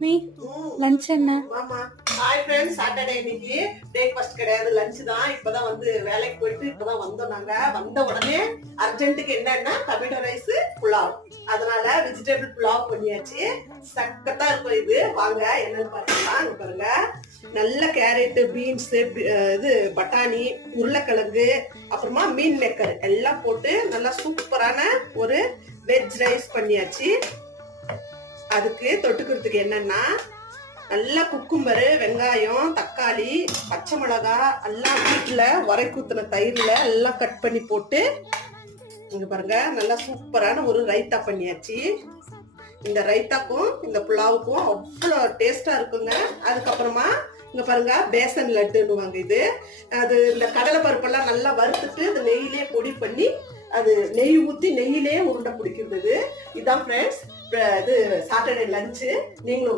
Me lunch என்ன? ஆமா. Hi friends, Saturday இன்னைக்கு பிரேக்ஃபாஸ்ட் கிடையாது, லஞ்ச் தான். இப்பதான் வந்து வேலைக்கு போயிட்டு இப்பதான் வந்தோம். நாங்க வந்த உடனே அர்ஜென்ட்டுக்கு என்னன்னா டொமேட்டோ ரைஸ் புலாவ், அதனால வெஜிடபிள் புலாவ் பண்ணியாச்சு. சக்கத்தா இருக்கும் இது. வாங்க என்னன்னு பாத்தீங்கன்னா, இங்க பாருங்க, நல்ல கேரட், பீன்ஸ், இது பட்டாணி, உருளைக்கிழங்கு, அப்புறமா மீன் மேக்கர் எல்லாம் போட்டு நல்லா சூப்பரான ஒரு வெஜ் ரைஸ் பண்ணியாச்சு. அதுக்கு தொட்டுக்கிறதுக்கு என்னன்னா, நல்லா குக்கும்பரு, வெங்காயம், தக்காளி, பச்சை மிளகா எல்லாம் வீட்டுல உரைக்கூத்தின தயிர்ல எல்லாம் கட் பண்ணி போட்டு இங்க பாருங்க நல்லா சூப்பரான ஒரு ரைத்தா பண்ணியாச்சு. இந்த ரைத்தாக்கும் இந்த புலாவுக்கும் அவ்வளோ டேஸ்டா இருக்குங்க. அதுக்கப்புறமா இங்க பாருங்க பேசன் லட்டுன்னுவாங்க இது. அது இந்த கடலை பருப்பெல்லாம் நல்லா வறுத்துட்டு அந்த நெய்யிலேயே பொடி பண்ணி அது நெய் ஊத்தி நெய்யிலேயே உருண்டை பிடிக்கிறது. இதுதான் ஃப்ரெண்ட்ஸ் இது சாட்டர்டே லஞ்சு. நீங்களும்